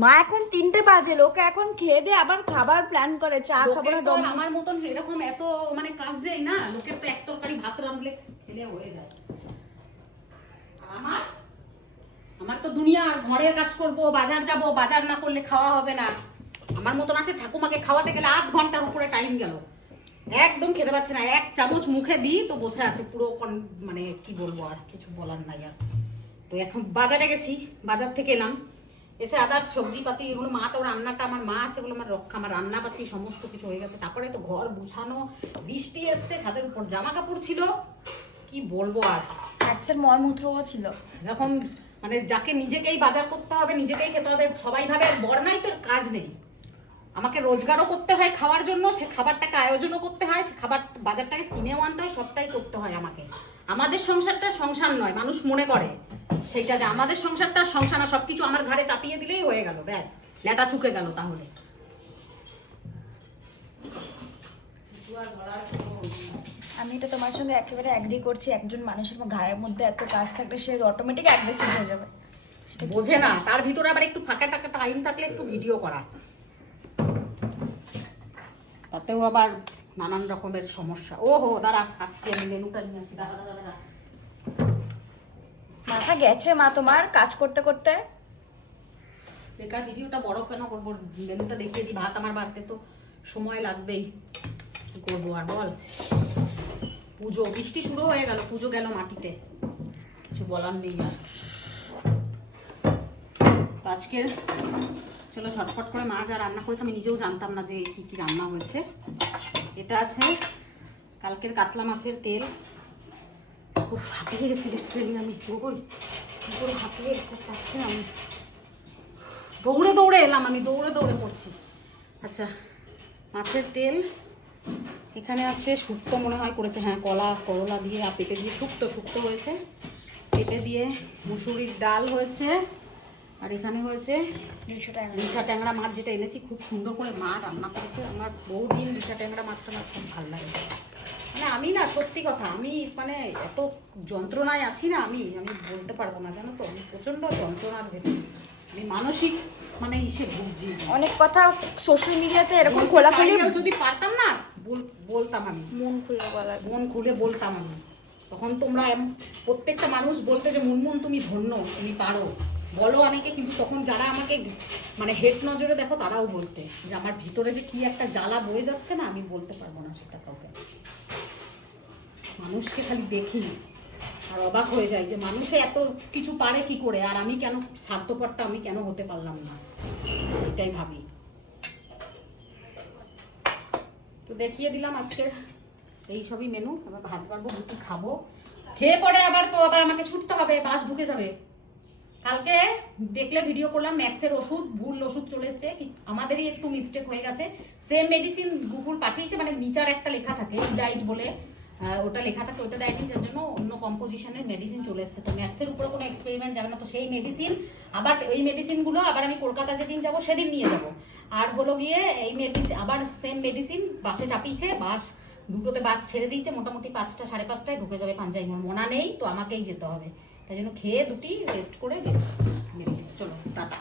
মা এখন তিনটে বাজে লোকে এখন খেয়ে দিয়ে আবার খাবার প্ল্যান করে চা খাব লোকের না তো আর ডমিনোজ আমার মতন এরকম এত মানে কাজ যাই না লোকের তো এক তরকারি ভাত রাঁধলে খেলে হয়ে যায়। আমার? আমার তো দুনিয়া ঘরের কাজ করব বাজার যাব বাজার না করলে খাওয়া হবে না। আমার মতন আছে ঠাকুমাকে খাওয়াতে গেলে আধ ঘণ্টার উপরে টাইম গেল। একদম খেতে পাচ্ছে না এক চামচ মুখে দিই তো বসে আছে পুরো মানে কি বলব আর কিছু বলার নাই আর। তো এখন বাজারে গেছি বাজার থেকে এলাম। এসে আদার সবজি পাতি এগুলো মা তো রান্নাটা আমার মা আছে বলে আমার রক্ষা আমার রান্না পাতি সমস্ত কিছু হয়ে গেছে। তারপরে তো ঘর গুছানো বৃষ্টি এসছে ছাদের উপর জামা কাপড় ছিল। কি বলব আর? ক্যাটসের মলমূত্রও ছিল। এরকম মানে যাকে নিজেকেই বাজার করতে হবে নিজেকেই খেতে হবে সবাই ভাবে আর বর নাই তোর কাজ নেই। আমাকে রোজগারও করতে হয় খাওয়ার জন্য সে খাবারটাকে আয়োজনও করতে হয় সে খাবার বাজারটাকে কিনেও আনতে হয় সবটাই করতে হয় আমাকে। আমাদের সংসারটা সংসার নয় মানুষ মনে করে। সেইটা যে আমাদের সংসারটা সংসার না সবকিছু আমার ঘাড়ে চাপিয়ে দিলেই হয়ে গেল ব্যাস। ল্যাটা চুকে গেল তাহলে। আমি এটা তোমার সঙ্গে একেবারে অ্যাগ্রি করছি একজন মানুষের ঘাড়ের মধ্যে এত কাজ থাকলে সে অটোমেটিক অ্যাগ্রেসিভ হয়ে যাবে। বোঝে না তার ভিতরে আবার একটু ফাঁকা টাকা টাইম থাকলে একটু ভিডিও করা। তাতেও আবার নানান রকমের সমস্যা। ও হো দাঁড়া আসছি আমি মেনুটা নিয়ে আসি। দাঁড়া দাঁড়া দাঁড়া। গেছে মা তোমার কাজ করতে করতে? বেকার ভিডিওটা বড় কেন করব? মেনুটা দেখিয়ে দিই, ভাত আমার বাড়তে তো সময় লাগবেই। কি করব আর বল? পুজো, বৃষ্টি শুরু হয়ে গেল, পুজো গেল মাটিতে। কিছু বলার নেই আর। আজকের চলো ঝটফট করে মা যা রান্না করেছে, আমি নিজেও জানতাম না যে কি কি রান্না হয়েছে। এটা আছে কালকের কাতলা মাছের তেল খুব হাঁপিয়ে গেছি লিটারেলি আমি। গুগল করে হাঁপিয়ে গেছে পাচ্ছি না আমি। দৌড়ে দৌড়ে এলাম আমি দৌড়ে দৌড়ে পড়ছি। আচ্ছা মাছের তেল এখানে আছে শুক্তো মনে হয় করেছে। হ্যাঁ কলা করলা দিয়ে আর পেঁপে দিয়ে শুক্তো শুক্তো হয়েছে। পেঁপে দিয়ে মুসুরির ডাল হয়েছে। আর এখানে হয়েছে রিঠা ট্যাংরা। মাছ যেটা এনেছি। খুব সুন্দর করে মা রান্না করেছে। আমার বহুদিন রিঠা ট্যাংরা মাছটা আমার খুব ভালো লাগে। আমি না সত্যি কথা আমি মানে এত যন্ত্রণায় আছি না আমি আমি বলতে পারব না জানো তো আমি প্রচণ্ড যন্ত্রণার ভেতরে। আমি মানসিক মানে ইসে ভুগছি। অনেক কথা সোশ্যাল মিডিয়াতে এরকম খোলাখুলি যদি পারতাম না বল- বলতাম আমি। মন খুলে বলার মন খুলে বলতাম আমি। তখন তোমরা প্রত্যেকটা মানুষ বলতে যে মুনমুন তুমি ধন্য তুমি পারো। বলো অনেকে কিন্তু তখন যারা আমাকে মানে হেড নজরে দেখো তারাও বলতে যে আমার ভিতরে যে কি একটা জ্বালা বয়ে যাচ্ছে না আমি বলতে পারব না সেটা কাউকে। মানুষকে খালি দেখি আর অবাক হয়ে যায় যে মানুষে এত কিছু পারে কি করে? আর আমি কেন? স্বার্থপরটা আমি কেন হতে পারলাম না? এটাই ভাবি। তো দেখিয়ে দিলাম আজকের এই সবই মেনু আবার ভাত পারব রুটি খাব। খেয়ে পরে আবার তো আবার আমাকে ছুটতে হবে, বাস ঢুকে যাবে। কালকে দেখলে ভিডিও করলাম, ম্যাক্সের ওষুধ, ভুল ওষুধ চলে এসছে। আমাদেরই একটু মিস্টেক হয়ে গেছে। সেম মেডিসিন গুগল পাঠিয়েছে মানে নিচার একটা লেখা থাকে ইলাইট বলে। ওটা লেখা থাকে ওটা দেয়নি, যার জন্য অন্য কম্পোজিশনের মেডিসিন চলে এসছে। তো ম্যাথসের উপরে কোনো এক্সপেরিমেন্ট যাবে না, তো সেই মেডিসিন আবার ওই মেডিসিনগুলো আবার আমি কলকাতা যেদিন যাব সেদিন নিয়ে যাব। আর হলো গিয়ে এই মেডিসিন আবার সেম মেডিসিন বাসে চাপিয়েছে বাস দুটোতে বাস ছেড়ে দিয়েছে, মোটামুটি পাঁচটা, সাড়ে পাঁচটায় ঢুকে যাবে পাঞ্জাবি মোড়। মনা নেই, তো আমাকেই যেতে হবে। তাই জন্য খেয়ে দুটি রেস্ট করে বেরিয়ে। চলো, টাটা।